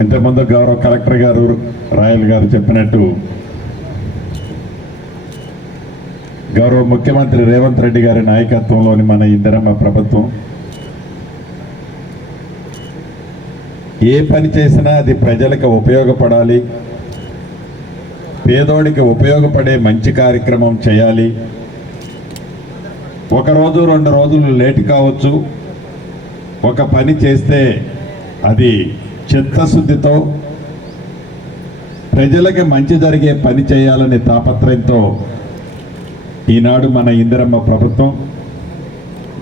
ఇంతకుముందు గౌరవ కలెక్టర్ గారు రాయల్ గారు చెప్పినట్టు గౌరవ ముఖ్యమంత్రి రేవంత్ రెడ్డి గారి నాయకత్వంలోని మన ఇందిరమ్మ ప్రభుత్వం ఏ పని చేసినా అది ప్రజలకు ఉపయోగపడాలి పేదోడికి ఉపయోగపడే మంచి కార్యక్రమం చేయాలి. ఒక రోజు రెండు రోజులు లేట్ కావచ్చు. ఒక పని చేస్తే అది చిత్తశుద్ధితో ప్రజలకి మంచి జరిగే పని చేయాలనే తాపత్రయంతో ఈనాడు మన ఇందిరమ్మ ప్రభుత్వం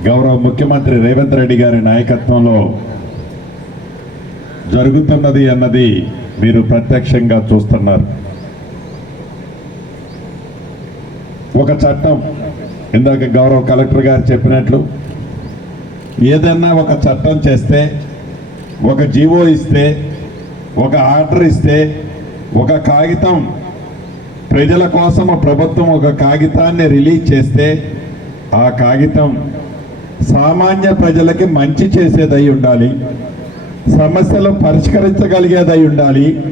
గౌరవ ముఖ్యమంత్రి రేవంత్ రెడ్డి గారి నాయకత్వంలో జరుగుతున్నది అన్నది మీరు ప్రత్యక్షంగా చూస్తున్నారు. ఒక చట్టం ఇందాక గౌరవ కలెక్టర్ గారు చెప్పినట్లు ఏదన్నా ఒక చట్టం చేస్తే ఒక జీవో ఇస్తే ఒక ఆర్డర్ ఇస్తే ఒక కాగితం. ప్రజల కోసం ప్రభుత్వం ఒక కాగితాన్ని రిలీజ్ చేస్తే ఆ కాగితం సామాన్య ప్రజలకి మంచి చేసేదై ఉండాలి. సమస్యలు పరిష్కరించగలిగేదై ఉండాలి.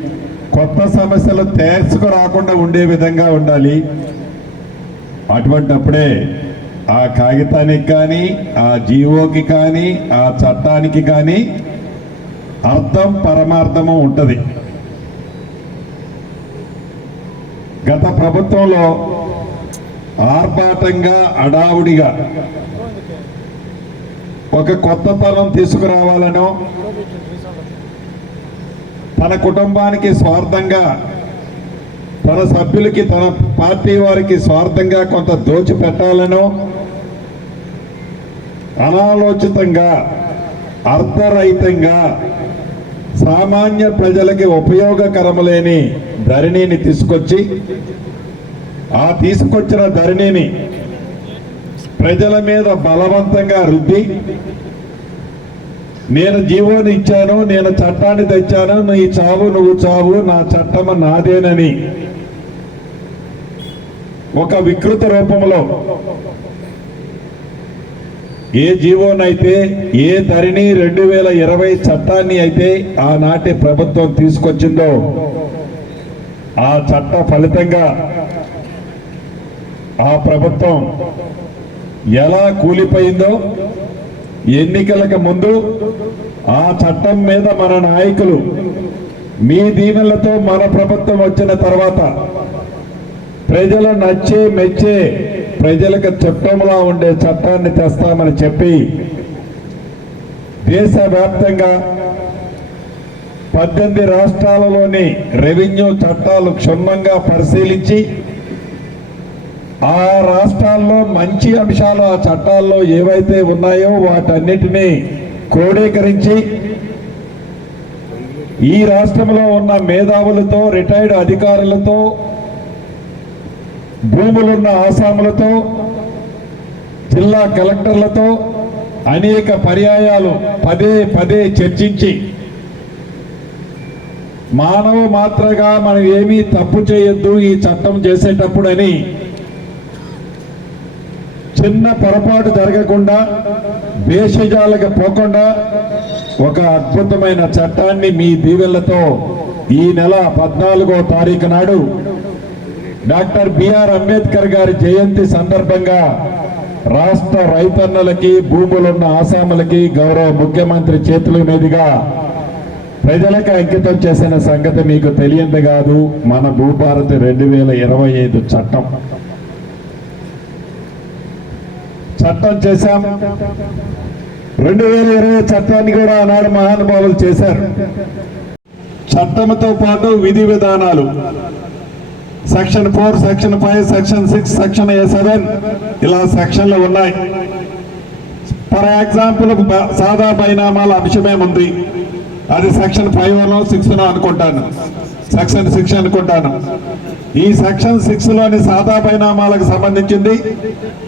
కొత్త సమస్యలు తేర్చుకురాకుండా ఉండే విధంగా ఉండాలి. అటువంటప్పుడే ఆ కాగితానికి కానీ ఆ జీవోకి కానీ ఆ చట్టానికి కానీ అర్థం పరమార్థము ఉంటుంది. గత ప్రభుత్వంలో ఆర్భాటంగా అడావుడిగా ఒక కొత్త తరం తీసుకురావాలనో తన కుటుంబానికి స్వార్థంగా తన సభ్యులకి తన పార్టీ వారికి స్వార్థంగా కొంత దోచి పెట్టాలనో అనాలోచితంగా అర్ధరహితంగా సామాన్య ప్రజలకి ఉపయోగకరములేని ధరణిని తీసుకొచ్చి ఆ తీసుకొచ్చిన ధరణిని ప్రజల మీద బలవంతంగా రుద్ది నేను జీవోని ఇచ్చాను నేను చట్టాన్ని తెచ్చాను నీ చావు నువ్వు చావు నా చట్టము నాదేనని ఒక వికృత రూపంలో ఏ జీవోనైతే ఏ ధరణి రెండు వేల ఇరవై చట్టాన్ని అయితే ఆనాటి ప్రభుత్వం తీసుకొచ్చిందో ఆ చట్ట ఫలితంగా ఆ ప్రభుత్వం ఎలా కూలిపోయిందో ఎన్నికలకు ముందు ఆ చట్టం మీద మన నాయకులు మీ దీవెనలతో మన ప్రభుత్వం వచ్చిన తర్వాత ప్రజలు నచ్చే మెచ్చే ప్రజలకు చుట్టంలా ఉండే చట్టాన్ని తెస్తామని చెప్పి దేశవ్యాప్తంగా పద్దెనిమిది రాష్ట్రాలలోని రెవెన్యూ చట్టాలు క్షుణ్ణంగా పరిశీలించి ఆ రాష్ట్రాల్లో మంచి అంశాలు ఆ చట్టాల్లో ఏవైతే ఉన్నాయో వాటన్నిటినీ క్రోడీకరించి ఈ రాష్ట్రంలో ఉన్న మేధావులతో రిటైర్డ్ అధికారులతో భూములున్న ఆసాములతో జిల్లా కలెక్టర్లతో అనేక పర్యాయాలు పదే పదే చర్చించి మానవ మాత్రగా మనం ఏమీ తప్పు చేయొద్దు ఈ చట్టం చేసేటప్పుడని చిన్న పొరపాటు జరగకుండా భేషజాలకు పోకుండా ఒక అద్భుతమైన చట్టాన్ని మీ దీవెళ్ళతో ఈ నెల పద్నాలుగో తారీఖు నాడు డాక్టర్ బిఆర్ అంబేద్కర్ గారి జయంతి సందర్భంగా రాష్ట్ర రైతన్నలకి భూములున్న ఆసాములకి గౌరవ ముఖ్యమంత్రి చేతుల మీదుగా ప్రజలకు అంకితం చేసిన సంగతి మీకు తెలియంది కాదు. మన భూభారతి రెండు వేల ఇరవై ఐదు చట్టం. చట్టం చేశాం. రెండు వేల ఇరవై చట్టాన్ని కూడా ఆనాడు మహానుభావులు చేశారు. చట్టంతో పాటు విధి విధానాలు. Section four section five section six section A seven ఇలా సెక్షన్లు ఉన్నాయి. ఫర్ ఎగ్జాంపుల్ సాదా పరిణామాల అంశమేముంది అది సెక్షన్ ఫైవ్ అనో సిక్స్ అనుకుంటాను. సెక్షన్ సిక్స్ అనుకుంటాను. ఈ సెక్షన్ సిక్స్లోని సాదా పరిణామాలకు సంబంధించింది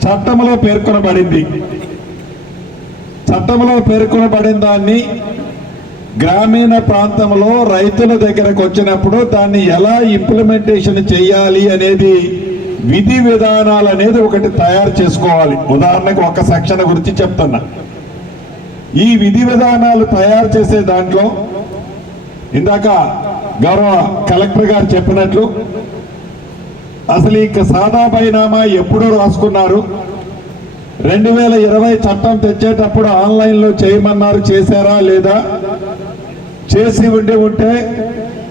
చట్టంలో పేర్కొనబడింది. చట్టంలో పేర్కొనబడిన దాన్ని గ్రామీణ ప్రాంతంలో రైతుల దగ్గరకు వచ్చినప్పుడు దాన్ని ఎలా ఇంప్లిమెంటేషన్ చేయాలి అనేది విధి విధానాలు అనేది ఒకటి తయారు చేసుకోవాలి. ఉదాహరణకు ఒక సెక్షన్ గురించి చెప్తున్నా. ఈ విధి విధానాలు తయారు చేసే దాంట్లో ఇందాక గౌరవ కలెక్టర్ గారు చెప్పినట్లు అసలు ఇక సాదా బైనామా ఎప్పుడో రాసుకున్నారు. రెండు వేల ఇరవై చట్టం తెచ్చేటప్పుడు ఆన్లైన్లో చేయమన్నారు చేశారా లేదా? చేసి ఉండి ఉంటే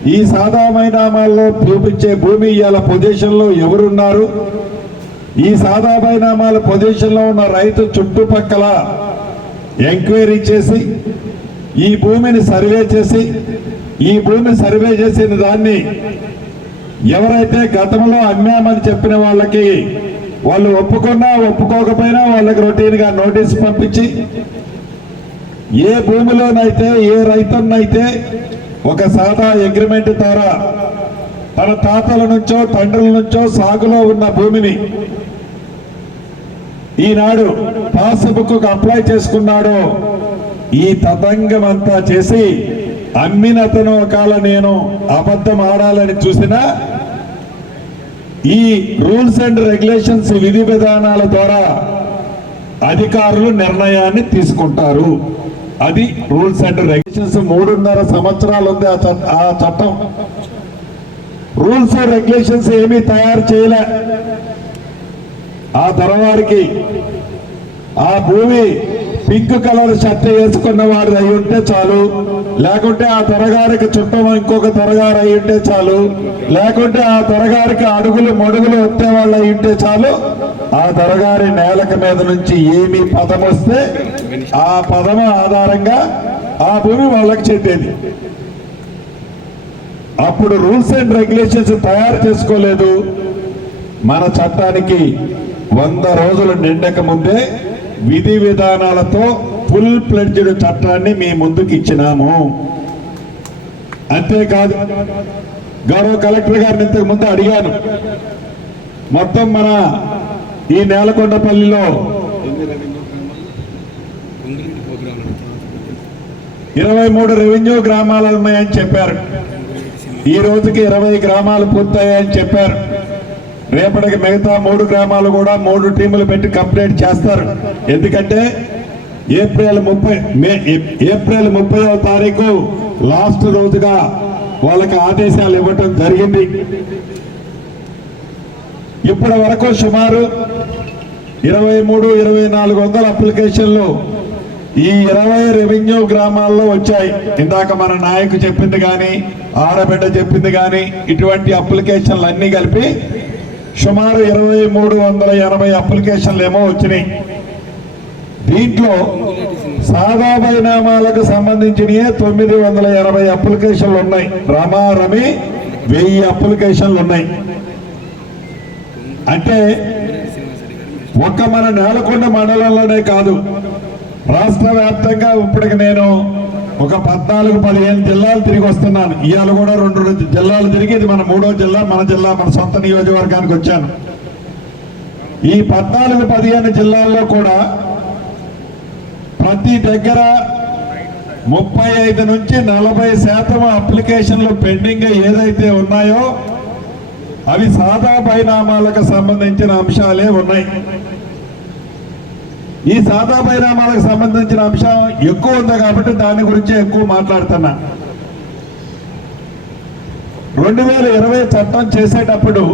ఈ సాదామైనామాల్లో చూపించే భూమి ఇవాళ పొజిషన్లో ఎవరున్నారు? ఈ సాదామైనామాల పొజిషన్లో ఉన్న రైతు చుట్టుపక్కల ఎంక్వైరీ చేసి ఈ భూమిని సర్వే చేసి ఈ భూమిని సర్వే చేసిన దాన్ని ఎవరైతే గతంలో అమ్మామని చెప్పిన వాళ్ళకి వాళ్ళు ఒప్పుకున్నా ఒప్పుకోకపోయినా వాళ్ళకి రొటీన్గా నోటీస్ పంపించి ఏ భూమిలోనైతే ఏ రైతన్నైతే ఒక సాదా అగ్రిమెంట్ ద్వారా తన తాతల నుంచో తండ్రుల నుంచో సాగులో ఉన్న భూమిని ఈనాడు పాస్బుక్ అప్లై చేసుకున్నాడో ఈ తతంగం అంతా చేసి అమ్మినతను ఒకవేళ నేను అబద్ధం ఆడాలని చూసినా ఈ రూల్స్ అండ్ రెగ్యులేషన్స్ విధి విధానాల ద్వారా అధికారులు నిర్ణయాన్ని తీసుకుంటారు. అది రూల్స్ అండ్ రెగ్యులేషన్స్ మూడున్నర సంవత్సరాలు ఉంది ఆ ఆ చట్టం. రూల్స్ అండ్ రెగ్యులేషన్స్ ఏమీ తయారు చేయలే. ఆ ధరవారికి ఆ భూమి పింక్ కలర్ షర్ట్ వేసుకున్న వాడు అయి ఉంటే చాలు. లేకుంటే ఆ తరగారికి చుట్టం ఇంకొక తరగారు అయి ఉంటే చాలు. లేకుంటే ఆ తరగారికి అడుగులు మడుగులు వచ్చే వాళ్ళు అయి ఉంటే చాలు. ఆ తరగారి నేలక మీద నుంచి ఏమి పదం వస్తే ఆ పదము ఆధారంగా ఆ భూమి వాళ్ళకి చెందేది అప్పుడు రూల్స్ అండ్ రెగ్యులేషన్స్ తయారు చేసుకోలేదు. మన చట్టానికి వంద రోజులు నిండక ముందే విధి విధానాలతో ఫుల్ ప్లెడ్జ్డ్ చట్టాన్ని మీ ముందుకు ఇచ్చినాము. అంతేకాదు గౌరవ కలెక్టర్ గారిని ఇంతకు ముందు అడిగాను. మొత్తం మన ఈ నేలకొండపల్లిలో ఇరవై మూడు రెవెన్యూ గ్రామాలు ఉన్నాయని చెప్పారు. ఈ రోజుకి ఇరవై గ్రామాలు పూర్తయ్యాయని చెప్పారు. రేపటికి మిగతా మూడు గ్రామాలు కూడా మూడు టీములు పెట్టి కంప్లీట్ చేస్తారు. ఎందుకంటే ఏప్రిల్ ముప్పై మే ఏప్రిల్ ముప్పైవ తారీఖు లాస్ట్ రోజుగా వాళ్ళకి ఆదేశాలు ఇవ్వటం జరిగింది. ఇప్పటి వరకు సుమారు ఇరవై మూడు ఇరవై నాలుగు వందల అప్లికేషన్లు ఈ ఇరవై రెవెన్యూ గ్రామాల్లో వచ్చాయి. ఇందాక మన నాయకు చెప్పింది కానీ ఆడబిడ్డ చెప్పింది కానీ ఇటువంటి అప్లికేషన్లు అన్నీ కలిపి సుమారు ఇరవై మూడు వందల ఎనభై అప్లికేషన్లు ఏమో వచ్చినాయి. దీంట్లో సాదా పరిణామాలకు సంబంధించినయే తొమ్మిది వందల ఎనభై అప్లికేషన్లు ఉన్నాయి. రమారమి వెయ్యి అప్లికేషన్లు ఉన్నాయి. అంటే ఒక్క మన నేలకొండ మండలంలోనే కాదు రాష్ట్ర వ్యాప్తంగా ఇప్పటికి నేను ఒక పద్నాలుగు పదిహేను జిల్లాలు తిరిగి వస్తున్నాను. ఇవాళ కూడా రెండు రెండు జిల్లాలు తిరిగి ఇది మన మూడో జిల్లా మన జిల్లా మన సొంత నియోజకవర్గానికి వచ్చాను. ఈ పద్నాలుగు పదిహేను జిల్లాల్లో కూడా ప్రతి దగ్గర ముప్పై ఐదు నుంచి నలభై శాతం అప్లికేషన్లు పెండింగ్ ఏదైతే ఉన్నాయో అవి సాదా పరిణామాలకు సంబంధించిన అంశాలే ఉన్నాయి. ఈ సాదా పరిణామాలకు సంబంధించిన అంశం ఎక్కువ ఉంది కాబట్టి దాని గురించి ఎక్కువ మాట్లాడుతున్నా. రెండు వేల ఇరవై చట్టం చేసేటప్పుడు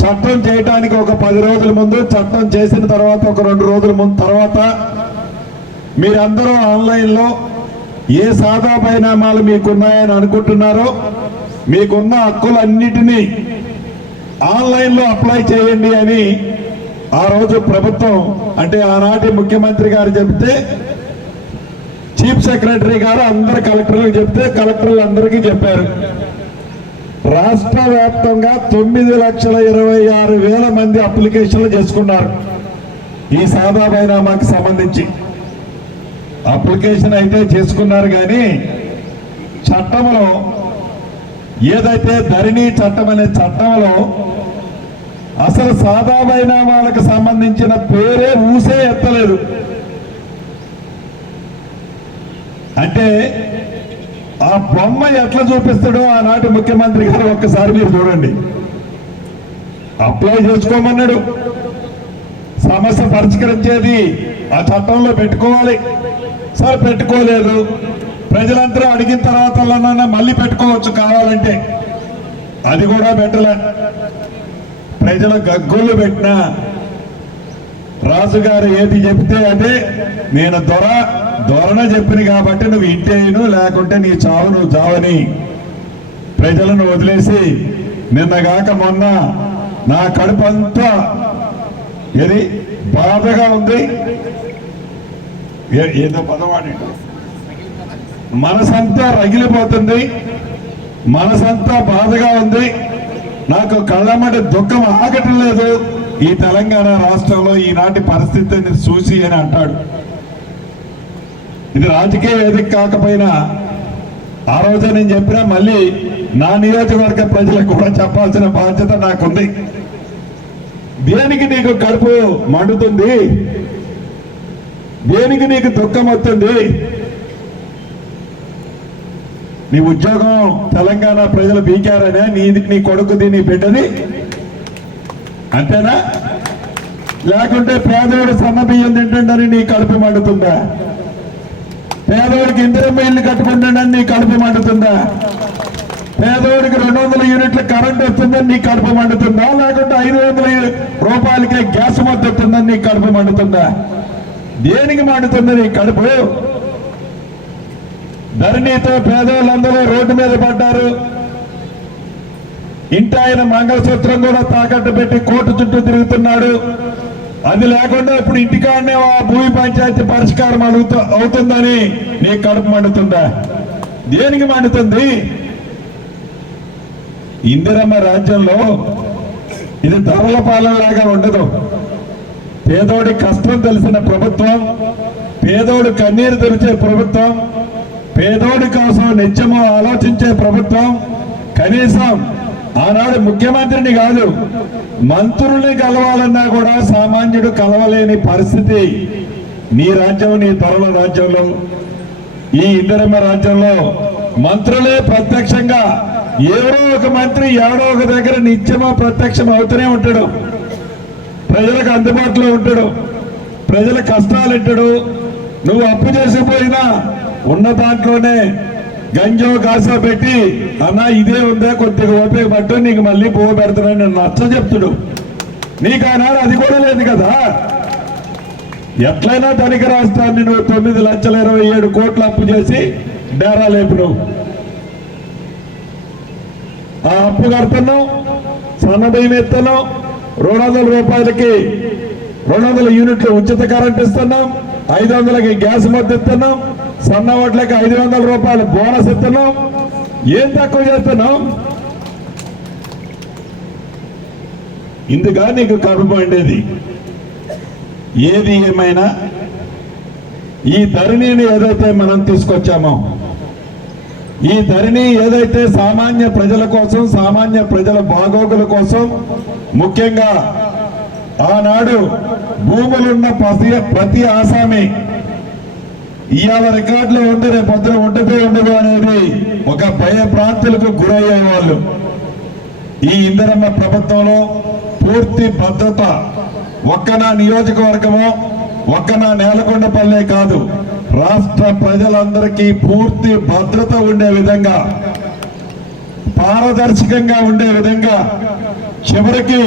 చట్టం చేయడానికి ఒక పది రోజుల ముందు చట్టం చేసిన తర్వాత ఒక రెండు రోజుల ముందు తర్వాత మీరందరూ ఆన్లైన్లో ఏ సాదా పరిణామాలు మీకున్నాయని అనుకుంటున్నారో మీకున్న హక్కులన్నిటినీ ఆన్లైన్లో అప్లై చేయండి అని ఆ రోజు ప్రభుత్వం అంటే ఆనాటి ముఖ్యమంత్రి గారు చెప్తే చీఫ్ సెక్రటరీ గారు అందరు కలెక్టర్లకు చెప్తే కలెక్టర్లు అందరికీ చెప్పారు. రాష్ట్ర వ్యాప్తంగా తొమ్మిది లక్షల ఇరవై ఆరు వేల మంది అప్లికేషన్లు చేసుకున్నారు ఈ సాదా బైనామాకి సంబంధించి. అప్లికేషన్ అయితే చేసుకున్నారు కానీ చట్టంలో ఏదైతే ధరణి చట్టం అనే చట్టంలో అసలు సాదా బైనామాలకు సంబంధించిన పేరే ఊసే ఎత్తలేదు. అంటే ఆ బొమ్మ ఎట్లా చూపిస్తాడో ఆనాటి ముఖ్యమంత్రి గారు ఒక్కసారి మీరు చూడండి. అప్లై చేసుకోమన్నాడు. సమస్య పరిష్కరించేది ఆ చట్టంలో పెట్టుకోవాలి. సార్ పెట్టుకోలేదు. ప్రజలందరూ అడిగిన తర్వాత మళ్ళీ పెట్టుకోవచ్చు కావాలంటే. అది కూడా పెట్టలే ప్రజల గగ్గులు పెట్టిన రాజుగారు ఏది చెప్తే అంటే నేను దొర దొరన చెప్పింది కాబట్టి నువ్వు ఇంటేను లేకుంటే నీ చావు నువ్వు చావని. ప్రజలను వదిలేసి నిన్నగాక మొన్న నా కడుపు అంతా ఏది బాధగా ఉంది. ఏదో పదవాడి. మనసంతా రగిలిపోతుంది. మనసంతా బాధగా ఉంది. నాకు కళ్ళమ్మటి దుఃఖం ఆగటం లేదు. ఈ తెలంగాణ రాష్ట్రంలో ఈనాటి పరిస్థితిని చూసి అని అంటాడు. ఇది రాజకీయ వేదిక కాకపోయినా ఆ రోజే నేను చెప్పినా మళ్ళీ నా నియోజకవర్గ ప్రజలకు కూడా చెప్పాల్సిన బాధ్యత నాకుంది. దేనికి నీకు కడుపు మండుతుంది? దేనికి నీకు దుఃఖం వస్తుంది? నీ ఉద్యోగం తెలంగాణ ప్రజలు బీకారనే నీది నీ కొడుకుది నీ బిడ్డది? అంతేనా? లేకుంటే పేదవాడు సన్న బియ్యం తింటుండని నీ కడుపు మండుతుందా? పేదవాడికి ఇందిరమ్మ ఇల్లు కట్టుకుంటాడని నీ కడుపు మండుతుందా? పేదవాడికి రెండు వందల యూనిట్ల కరెంట్ వస్తుందని నీ కడుపు మండుతుందా? లేకుంటే ఐదు వందల రూపాయలకే గ్యాస్ మద్దతుందని వస్తుందని నీ కడుపు మండుతుందా? దేనికి మండుతుంది నీ కడుపు? ధరణితో పేదవాళ్ళందరూ రోడ్డు మీద పడ్డారు. ఇంటి ఆయన మంగళసూత్రం కూడా తాకట్టు పెట్టి కోర్టు చుట్టూ తిరుగుతున్నాడు. అది లేకుండా ఇప్పుడు ఇంటికాడనే ఆ భూమి పంచాయతీ పరిష్కారం అడుగుతూ అవుతుందని నీ కడుపు మండుతుందా? దేనికి మండుతుంది? ఇందిరమ్మ రాజ్యంలో ఇది ధరల పాలనలాగా ఉండదు. పేదోడి కష్టం తెలిసిన ప్రభుత్వం పేదోడు కన్నీరు తెరిచే ప్రభుత్వం పేదోడి కోసం నిత్యము ఆలోచించే ప్రభుత్వం కనీసం ఆనాడు ముఖ్యమంత్రిని కాదు మంత్రుల్ని కలవాలన్నా కూడా సామాన్యుడు కలవలేని పరిస్థితి నీ రాజ్యం నీ త్వరల రాజ్యంలో. ఈ ఇందరమ్మ రాజ్యంలో మంత్రులే ప్రత్యక్షంగా ఎవరో ఒక మంత్రి ఎవడో ఒక దగ్గర నిత్యమో ప్రత్యక్షం అవుతూనే ఉంటాడు. ప్రజలకు అందుబాటులో ఉంటాడు. ప్రజల కష్టాలు ఉంటాడు నువ్వు అప్పు చేసిపోయినా ఉన్న దాంట్లోనే గంజో కాసో పెట్టి అన్నా ఇదే ఉందే కొద్దిగా ఓపిక పట్టు నీకు మళ్ళీ పువ్వు పెడతానని నచ్చ చెప్తుడు. నీకు ఆనాడు అది కూడా లేదు కదా. ఎట్లయినా ధనిక రాష్ట్రాన్ని నువ్వు తొమ్మిది లక్షల ఇరవై ఏడు కోట్లు అప్పు చేసి డేరా లేపును ఆ అప్పు కడుతున్నావు సన్న బియ్యం రెండు వందల రూపాయలకి రెండు వందల యూనిట్లు ఉచిత కరెంట్ ఇస్తున్నాం ఐదు వందలకి గ్యాస్ మద్దతు ఇస్తున్నాం సన్న ఓట్లకి ఐదు వందల రూపాయలు బోనస్ ఇస్తున్నాం. ఏం తక్కువ చేస్తున్నాం ఇందుగా నీకు కడుపుండేది ఏది ఏమైనా ఈ ధరణిని ఏదైతే మనం తీసుకొచ్చామో ఈ ధరణి ఏదైతే సామాన్య ప్రజల కోసం సామాన్య ప్రజల బాగోగుల కోసం ముఖ్యంగా ఆనాడు భూములున్న ప్రతి ప్రతి ఆసామి ఇవాళ రికార్డులో ఉంటే రేపు పొద్దున ఉండిపో ఉండదు అనేది ఒక భయ ప్రాంతులకు గురయ్యే వాళ్ళు. ఈ ఇందిరమ్మ ప్రభుత్వంలో పూర్తి భద్రత ఒక్క నా నియోజకవర్గమో ఒక్క నా నేలకొండపల్లె కాదు. రాష్ట్ర ప్రజలందరికీ పూర్తి భద్రత ఉండే విధంగా పారదర్శకంగా ఉండే విధంగా చివరికి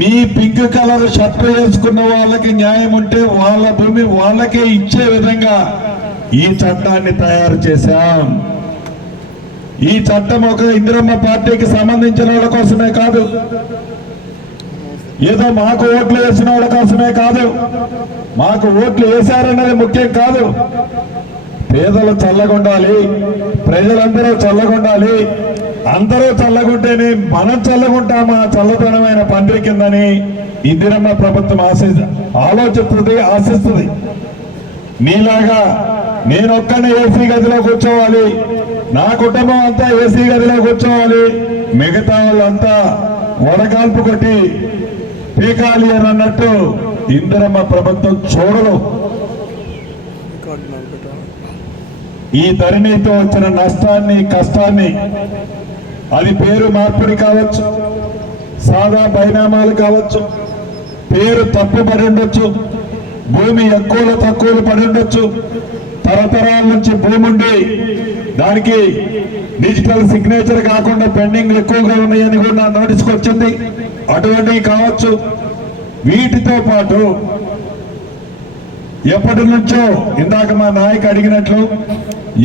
మీ పింక్ కలర్ షర్ట్ వేసుకున్న వాళ్ళకి న్యాయం ఉంటే వాళ్ళ భూమి వాళ్ళకే ఇచ్చే విధంగా ఈ చట్టాన్ని తయారు చేశాం. ఈ చట్టం ఒక ఇందిరమ్మ పార్టీకి సంబంధించిన వాళ్ళ కోసమే కాదు. ఏదో మాకు ఓట్లు వేసిన వాళ్ళ కోసమే కాదు. మాకు ఓట్లు వేశారన్నది ముఖ్యం కాదు. పేదలు చల్లగొండాలి ప్రజలందరూ చల్లగొండాలి. అందరూ చల్లగుంటేనే మనం చల్లగుంటామా? చల్లదనమైన పండ్రి కిందని ఇందిరమ్మ ప్రభుత్వం ఆశి ఆలోచిస్తుంది ఆశిస్తుంది. నీలాగా నేను ఒక్కనే ఏసీ గదిలో కూర్చోవాలి. నా కుటుంబం అంతా ఏసీ గదిలో కూర్చోవాలి. మిగతా వాళ్ళంతా వడగాల్పు కొట్టి పీకాలి అని అన్నట్టు ఇందిరమ్మ ప్రభుత్వం చూడదు. ఈ ధరణితో వచ్చిన నష్టాన్ని కష్టాన్ని అది పేరు మార్పిడి కావచ్చు సాదా పరిణామాలు కావచ్చు పేరు తప్పు పడి ఉండొచ్చు భూమి ఎక్కువలు తక్కువలు పడి ఉండొచ్చు తరతరాల నుంచి భూమి ఉండి దానికి డిజిటల్ సిగ్నేచర్ కాకుండా పెండింగ్ ఎక్కువగా ఉన్నాయని కూడా నా నోటీస్కి వచ్చింది. అటువంటివి కావచ్చు. వీటితో పాటు ఎప్పటి నుంచో ఇందాక మా నాయకు అడిగినట్లు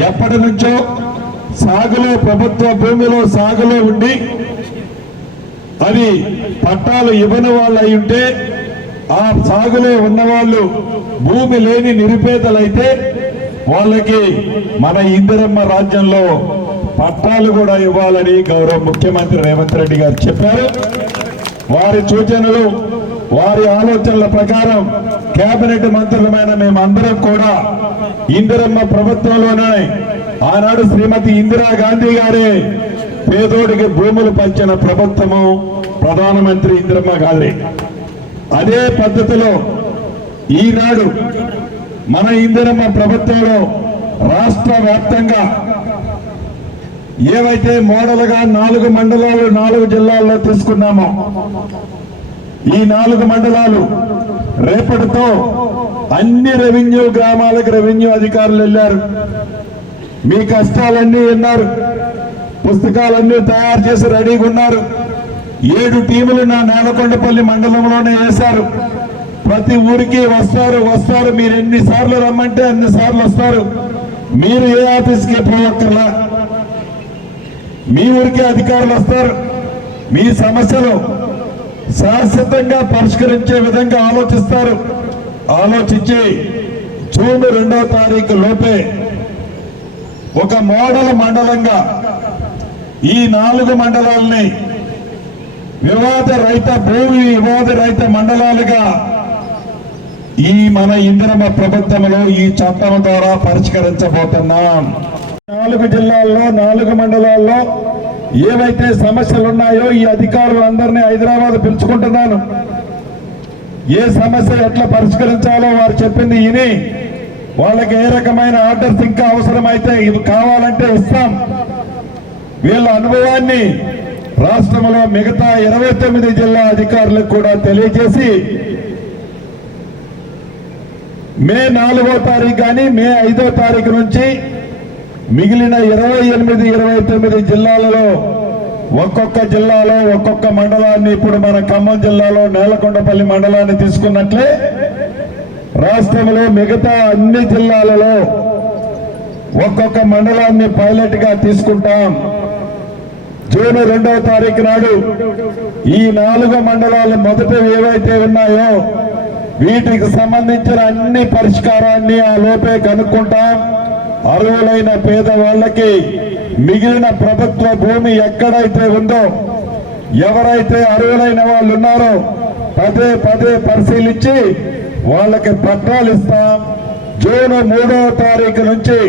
ఎప్పటి నుంచో సాగులో ప్రభుత్వ భూమిలో సాగులో ఉండి అది పట్టాలు ఇవ్వని వాళ్ళు అయి ఉంటే ఆ సాగులో ఉన్నవాళ్ళు భూమి లేని నిరుపేదలైతే వాళ్ళకి మన ఇందిరమ్మ రాజ్యంలో పట్టాలు కూడా ఇవ్వాలని గౌరవ ముఖ్యమంత్రి రేవంత్ రెడ్డి గారు చెప్పారు. వారి సూచనలు వారి ఆలోచనల ప్రకారం కేబినెట్ మంత్రులమైన మేమందరం కూడా ఇందిరమ్మ ప్రభుత్వంలోనే ఆనాడు శ్రీమతి ఇందిరా గాంధీ గారే పేదోడికి భూములు పంచిన ప్రభుత్వము ప్రధానమంత్రి ఇందిరమ్మ గాంధీ అదే పద్ధతిలో ఈనాడు మన ఇందిరమ్మ ప్రభుత్వంలో రాష్ట్ర వ్యాప్తంగా ఏవైతే మోడల్గా నాలుగు మండలాలు నాలుగు జిల్లాల్లో తీసుకున్నామో ఈ నాలుగు మండలాలు రేపటితో అన్ని రెవెన్యూ గ్రామాలకు రెవెన్యూ అధికారులు వెళ్ళారు. మీ కష్టాలన్నీ విన్నారు. పుస్తకాలన్నీ తయారు చేసి రెడీగా ఉన్నారు. ఏడు టీములు నా నేలకొండపల్లి మండలంలోనే వేశారు. ప్రతి ఊరికి వస్తారు వస్తారు. మీరు ఎన్నిసార్లు రమ్మంటే అన్ని సార్లు వస్తారు. మీరు ఏ ఆఫీస్కి పోవక్కర్లా మీ ఊరికే అధికారులు వస్తారు. మీ సమస్యలు శాశ్వతంగా పరిష్కరించే విధంగా ఆలోచిస్తారు. ఆలోచించి జూన్ రెండవ తారీఖు లోపే ఒక మోడల్ మండలంగా ఈ నాలుగు మండలాల్ని వివాద రహిత భూమి వివాద రహిత మండలాలుగా ఈ మన ఇంద్రమ ప్రభుత్వంలో ఈ చట్టం ద్వారా పరిష్కరించబోతున్నాం. నాలుగు జిల్లాల్లో నాలుగు మండలాల్లో ఏవైతే సమస్యలు ఉన్నాయో ఈ అధికారులందరినీ హైదరాబాద్ పిలుచుకుంటున్నాను. ఏ సమస్య ఎట్లా పరిష్కరించాలో వారు చెప్పింది ఇని వాళ్ళకి ఏ రకమైన ఆర్డర్స్ ఇంకా అవసరమైతే ఇవి కావాలంటే ఇస్తాం. వీళ్ళ అనుభవాన్ని రాష్ట్రంలో మిగతా ఇరవై తొమ్మిది జిల్లా అధికారులకు కూడా తెలియజేసి మే నాలుగో తారీఖు కానీ మే ఐదో తారీఖు నుంచి మిగిలిన ఇరవై ఎనిమిది ఇరవై తొమ్మిది జిల్లాలలో ఒక్కొక్క జిల్లాలో ఒక్కొక్క మండలాన్ని ఇప్పుడు మన ఖమ్మం జిల్లాలో నేలకొండపల్లి మండలాన్ని తీసుకున్నట్లే రాష్ట్రంలో మిగతా అన్ని జిల్లాలలో ఒక్కొక్క మండలాన్ని పైలట్గా తీసుకుంటాం. జూన్ రెండవ తారీఖు నాడు ఈ నాలుగు మండలాలు మొదట ఏవైతే ఉన్నాయో వీటికి సంబంధించిన అన్ని పరిష్కారాన్ని ఆ లోపే కనుక్కుంటాం. అర్హులైన పేదవాళ్ళకి మిగిలిన ప్రభుత్వ భూమి ఎక్కడైతే ఉందో ఎవరైతే అర్హులైన వాళ్ళు ఉన్నారో పదే పదే పరిశీలించి వాళ్ళకి పట్టాలు ఇస్తాం. జూన్ మూడవ తారీఖు నుంచి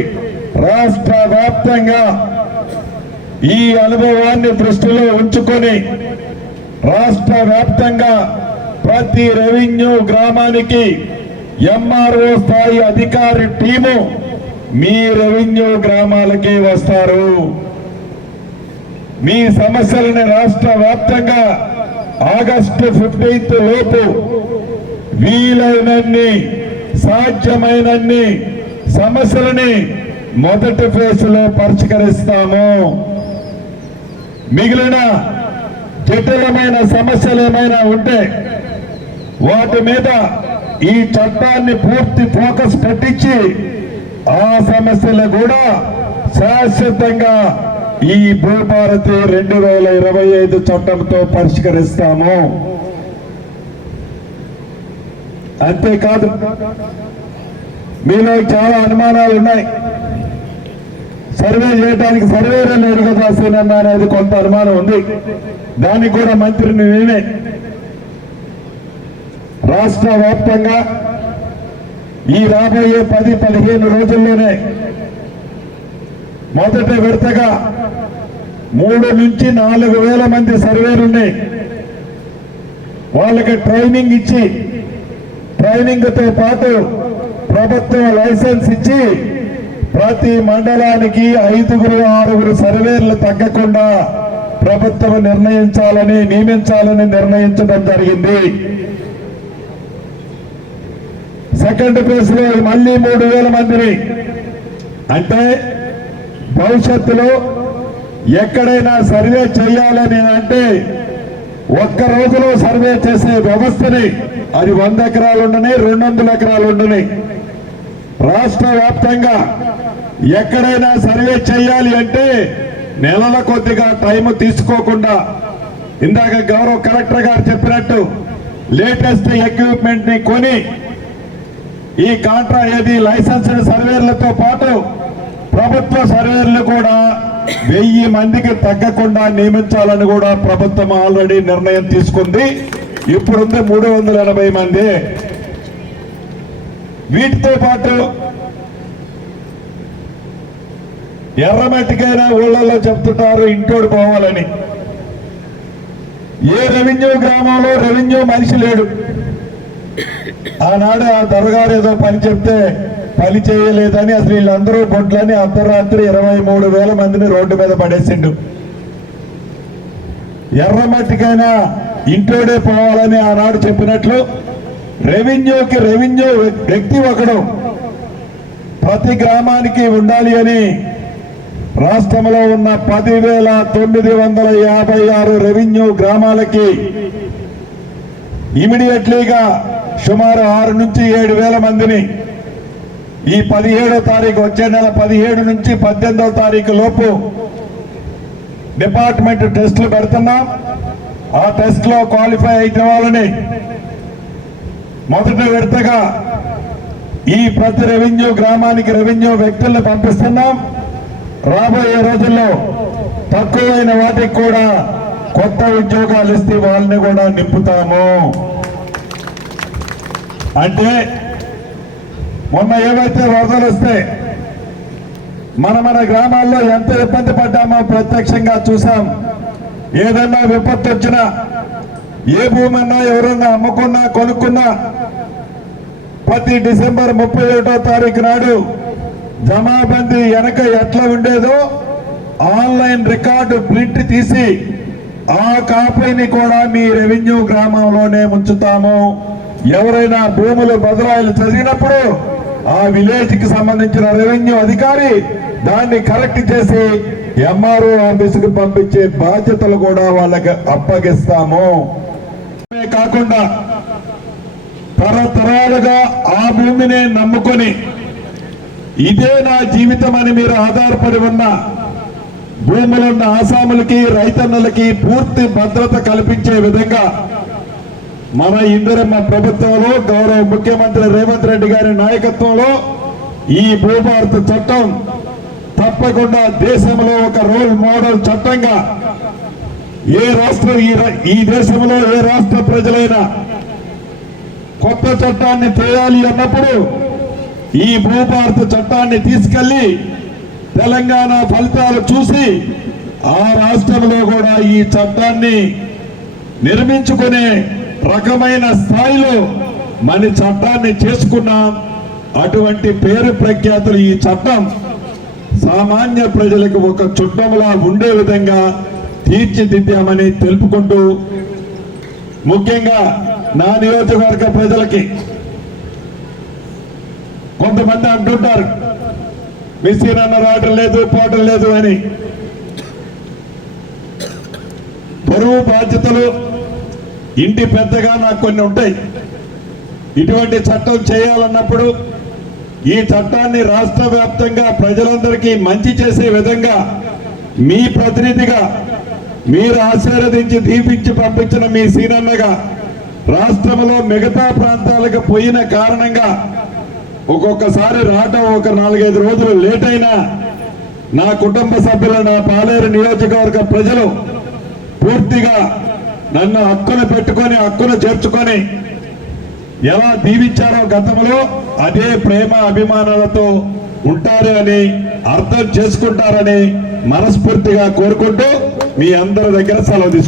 రాష్ట్ర వ్యాప్తంగా ఈ అనుభవాన్ని దృష్టిలో ఉంచుకొని రాష్ట్ర వ్యాప్తంగా ప్రతి రెవెన్యూ గ్రామానికి ఎంఆర్ఓ స్థాయి అధికారి టీము మీ రెవెన్యూ గ్రామాలకి వస్తారు. మీ సమస్యలని రాష్ట్ర వ్యాప్తంగా ఆగస్టు ఫిఫ్టీన్త్ లోపు వీలైనన్ని సాధ్యమైనన్ని సమస్యలని మొదటి ఫేజ్లో పరిష్కరిస్తాము. మిగిలిన జటిలమైన సమస్యలు ఏమైనా ఉంటే వాటి మీద ఈ చట్టాన్ని పూర్తి ఫోకస్ పెట్టించి ఆ సమస్యలు కూడా శాశ్వతంగా ఈ భూభారతి రెండు వేల ఇరవై ఐదు చట్టంతో పరిష్కరిస్తాము. అంతేకాదు మీలో చాలా అనుమానాలు ఉన్నాయి. సర్వే చేయడానికి సర్వేలను లేడు కదా అనేది కొంత అనుమానం ఉంది. దానికి కూడా మంత్రిని నేనే. రాష్ట్ర వ్యాప్తంగా ఈ రాబోయే పది పదిహేను రోజుల్లోనే మొదటి విడతగా మూడు నుంచి నాలుగు వేల మంది సర్వేలున్నాయి వాళ్ళకి ట్రైనింగ్ ఇచ్చి ట్రైనింగ్తో పాటు ప్రభుత్వం లైసెన్స్ ఇచ్చి ప్రతి మండలానికి ఐదుగురు ఆరుగురు సర్వేర్లు తగ్గకుండా ప్రభుత్వం నిర్ణయించాలని నియమించాలని నిర్ణయించడం జరిగింది. సెకండ్ ఫేజ్లో మళ్ళీ మూడు వేల మందిని. అంటే భవిష్యత్తులో ఎక్కడైనా సర్వే చేయాలని అంటే ఒక్క రోజులో సర్వే చేసే వ్యవస్థని అది వంద ఎకరాలు ఉండని రెండు వందల ఎకరాలు ఉండని. రాష్ట్ర వ్యాప్తంగా ఎక్కడైనా సర్వే చేయాలి అంటే నెలల కొద్దిగా టైం తీసుకోకుండా ఇందాక గౌరవ కలెక్టర్ గారు చెప్పినట్టు లేటెస్ట్ ఎక్విప్మెంట్ని కొని ఈ కాంట్రా ఏది? లైసెన్స్డ్ సర్వేర్లతో పాటు ప్రభుత్వ సర్వేర్లు కూడా వెయ్యి మందికి తగ్గకుండా నియమించాలని కూడా ప్రభుత్వం ఆల్రెడీ నిర్ణయం తీసుకుంది. ఇప్పుడుంది మూడు వందల ఎనభై మంది. వీటితో పాటు ఎర్రమట్టికైనా ఊళ్ళలో చెప్తుంటారు ఇంటోడు పోవాలని. ఏ రెవెన్యూ గ్రామంలో రెవెన్యూ మనిషి లేడు. ఆనాడు ఆ దొరగారు ఏదో పని చెప్తే పని చేయలేదని అసలు వీళ్ళందరూ బొడ్లని అర్ధరాత్రి ఇరవై మూడు వేల మందిని రోడ్డు మీద పడేసిండు. ఎర్రమట్టికైనా ఇంటోడే పోవాలని ఆనాడు చెప్పినట్లు రెవెన్యూకి రెవెన్యూ వ్యక్తి ఒకడు ప్రతి గ్రామానికి ఉండాలి అని రాష్ట్రంలో ఉన్న పదివేల తొమ్మిది వందల యాభై ఆరు రెవెన్యూ గ్రామాలకి ఇమీడియట్లీగా సుమారు ఆరు నుంచి ఏడు వేల మందిని ఈ పదిహేడో తారీఖు వచ్చే నెల పదిహేడు నుంచి పద్దెనిమిదవ తారీఖు లోపు డిపార్ట్మెంట్ టెస్టులు పెడుతున్నాం. ఆ టెస్ట్లో క్వాలిఫై అయిన వాళ్ళని మొదటి విడతగా ఈ ప్రతి రెవెన్యూ గ్రామానికి రెవెన్యూ వ్యక్తుల్ని పంపిస్తున్నాం. రాబోయే రోజుల్లో తక్కువైన వాటికి కూడా కొత్త ఉద్యోగాలు ఇస్తే వాళ్ళని కూడా నింపుతాము. అంటే మొన్న ఏవైతే వరదలు వస్తే మన మన గ్రామాల్లో ఎంత ఇబ్బంది పడ్డామో ప్రత్యక్షంగా చూసాం. ఏదన్నా విపత్తు వచ్చినా ఏ భూమి ఎవరన్నా అమ్ముకున్నా కొనుక్కున్నా ప్రతి డిసెంబర్ ముప్పై ఒకటో తారీఖు నాడు జమాబందీ వెనక ఎట్లా ఉండేదో ఆన్లైన్ రికార్డు ప్రింట్ తీసి ఆ కాపీని కూడా మీ రెవెన్యూ గ్రామంలోనే ఉంచుతాము. ఎవరైనా భూములు బదలాయిలు చదివినప్పుడు ఆ విలేజ్కి సంబంధించిన రెవెన్యూ అధికారి దాన్ని కరెక్ట్ చేసి ఎంఆర్ఓ ఆఫీసుకు పంపించే బాధ్యతలు కూడా వాళ్ళకి అప్పగిస్తాము. కాకుండా తరతరాలుగా ఆ భూమిని నమ్ముకొని ఇదే నా జీవితం అని మీరు ఆధారపడి ఉన్న భూములున్న ఆసాములకి రైతన్నులకి పూర్తి భద్రత కల్పించే విధంగా మన ఇందిరమ్మ ప్రభుత్వంలో గౌరవ ముఖ్యమంత్రి రేవంత్ రెడ్డి గారి నాయకత్వంలో ఈ భూభారత చట్టం తప్పకుండా దేశంలో ఒక రోల్ మోడల్ చట్టంగా ఏ రాష్ట్రం ఈ ఈ దేశంలో ఏ రాష్ట్ర ప్రజలైనా కొత్త చట్టాన్ని తేయాలి అన్నప్పుడు ఈ భూభారత చట్టాన్ని తీసుకెళ్ళి తెలంగాణ ఫలితాలు చూసి ఆ రాష్ట్రంలో కూడా ఈ చట్టాన్ని నిర్మించుకునే రకమైన స్థాయిలో మన చట్టాన్ని చేసుకున్నాం. అటువంటి పేరు ప్రఖ్యాతులు ఈ చట్టం సామాన్య ప్రజలకు ఒక చుట్టంలా ఉండే విధంగా తీర్చిదిద్దామని తెలుపుకుంటూ ముఖ్యంగా నా నియోజకవర్గ ప్రజలకి కొంతమంది అంటుంటారు మిస్సీనన్న రావటం లేదు పోవటం లేదు అని. పొరుగు బాధ్యతలు ఇంటి పెద్దగా నాకు కొన్ని ఉంటాయి. ఇటువంటి చట్టం చేయాలన్నప్పుడు ఈ చట్టాన్ని రాష్ట్ర వ్యాప్తంగా ప్రజలందరికీ మంచి చేసే విధంగా మీ ప్రతినిధిగా మీరు ఆశీర్వదించి దీపించి పంపించిన మీ సీనన్నగా రాష్ట్రంలో మిగతా ప్రాంతాలకు పోయిన కారణంగా ఒక్కొక్కసారి రావటం ఒక నాలుగైదు రోజులు లేట్ అయినా నా కుటుంబ సభ్యులు నా పాలేరు నియోజకవర్గ ప్రజలు పూర్తిగా నన్ను హక్కును పెట్టుకొని హక్కును చేర్చుకొని ఎలా దీవించారో గతంలో అదే ప్రేమ అభిమానాలతో ఉంటారు అని అర్థం చేసుకుంటారని మనస్ఫూర్తిగా కోరుకుంటూ మీ అందరి దగ్గర సెలవు తీసుకుంటారు